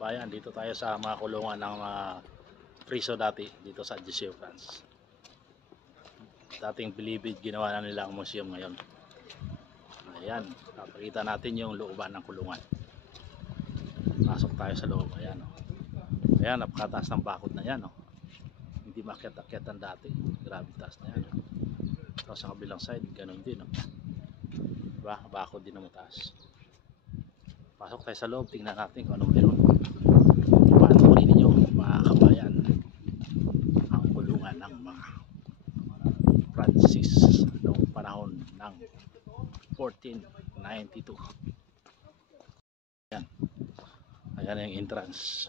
kabayan, dito tayo sa mga kulungan ng mga priso dati dito sa Algesire, France. Dating Bilibid, ginawa na nila ang museum ngayon. Ayan, papakita natin yung looban ng kulungan. Pasok tayo sa loob. Ayan, oh. Ayan, napakataas ng bakod na yan, oh. Hindi makyat-akyatan dati. Grabe taas na yan, oh. Tapos sa kabilang side, ganun din, oh. Diba? Bakod din na mataas. Pasok tayo sa loob, tingnan natin kung ano meron. Panuorin ninyo mga kabayan ang kulungan ng mga Francis noong panahon ng 1492. Ayan, ayan yung entrance.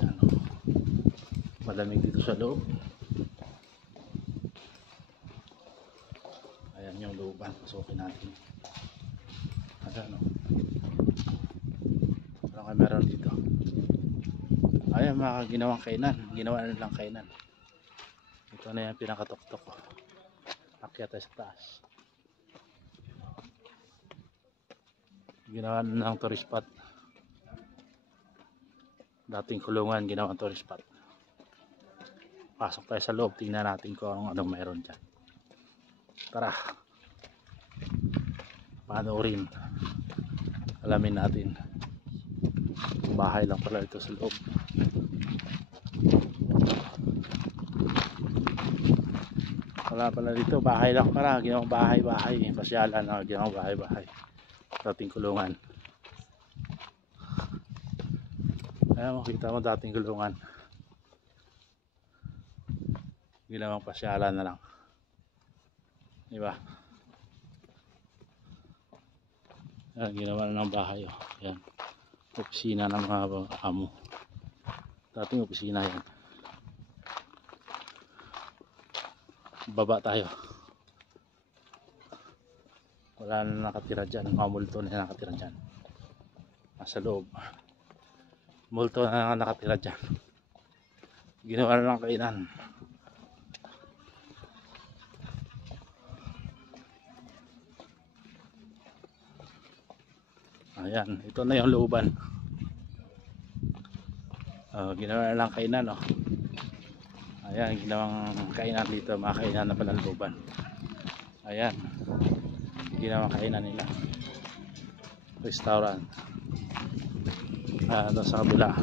Ayan, oh. Malamig dito sa loob. Ayan yung looban, pasukin natin. Ayan, oh. Ano kayo meron dito? Ayan, mga ginawang kainan. Ginawa na nilang kainan. Ito na yung pinakatok-tok, oh. Akyat tayo sa taas. Ginawa na ng tourist spot. Dating kulungan, ginawang tourist spot. Pasok tayo sa loob, tingnan natin kung anong meron dyan. Tara, panoorin, alamin natin. Bahay lang pala ito sa loob. Wala pala dito, bahay lang pala. Ginawang bahay-bahay, pasyalan na ginawang bahay-bahay. Dating kulungan. Ayan, makita mo dating kulungan. Ginawang pasyalan na lang. Diba? Ayan, ginawa na ng bahay, oh. Ayan, opisina ng mga amo. Dating opisina yan. Baba tayo. Wala na nakatira dyan. Mga multo na nakatira dyan. Nasa loob. Multo na nakatira dyan. Ginawa na ng kainan. Ayan, ito na yung looban. Ginawa na lang kainan, oh. Ayan, ginawang kainan dito. Mga kainan na pala looban. Ayan, ginawang kainan nila. Restaurant. Ito sa kabila,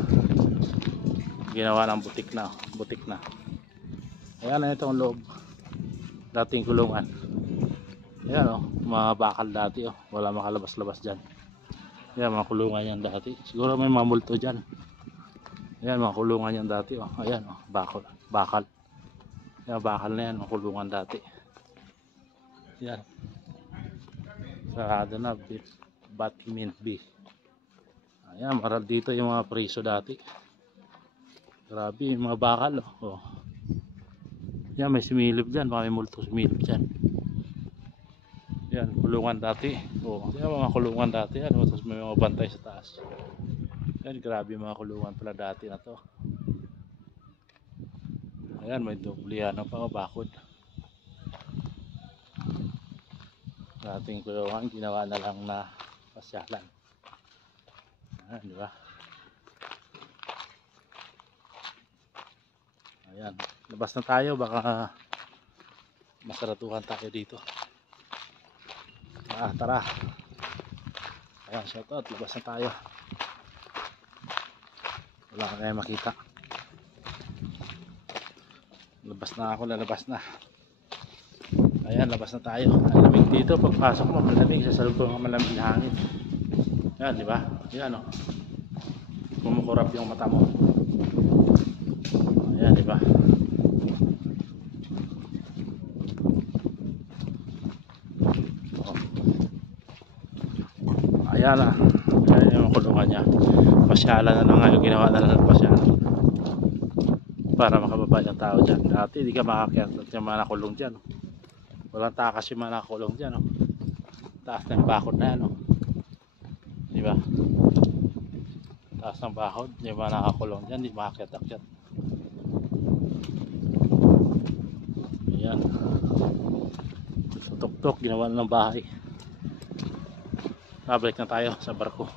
ginawa ng butik na, oh. Butik na. Ayan na itong loob. Dating kulungan. Ayan, oh, mga bakal dati, oh. Wala makalabas-labas dyan. Ayan, mga kulungan yan dati. Siguro may mga multo dyan. Ayan, mga kulungan yan dati, oh. Ayan, oh, bakal. Ayan, bakal na yan, mga kulungan dati. Ayan. Sarado na, Batman B. Ayan, maral dito yung mga priso dati. Grabe, yung mga bakal, oh. Ayan, may sumilip dyan. Baka may multo sumilip dyan. Ayan, kulungan dati. Oh, ayan, mga kulungan dati. Ayan, tapos may mga bantay sa taas. Ayan, grabe mga kulungan pala dati na to. Ayan, may dublihan pa, bakod. Dating kulungan, ginawa na lang na pasyalan. Ayan, di ba? Ayan, labas na tayo, baka masaratuhan tayo dito. Tara. Ayan, shoutout, labas na tayo. Wala ka kaya makita. Lalabas na. Ayan, labas na tayo. Malamig dito, pagpasok mo malamig, sasalubong ang malamig na hangin. Ayan, di ba? Ayan, oh. Kumukurap yung mata mo. Ayan, di ba? Oh. Ayan na. Ayan yung kulungan niya. Pasyalan na lang ngayon. Ginawa na lang ng pasyalan. Para makababa yung tao dyan. Dati di ka makakyat at yung mga nakulong dyan. Walang takas yung mga nakulong dyan. Oh. Taas ng bakod na yan. Oh. Di ba? Taas ng bakod. Yung mga nakakulong dyan. Di makakyat-akyat. Ayan. Tutok-tok. Ginawa na ng bahay. Babalik na tayo sa barko.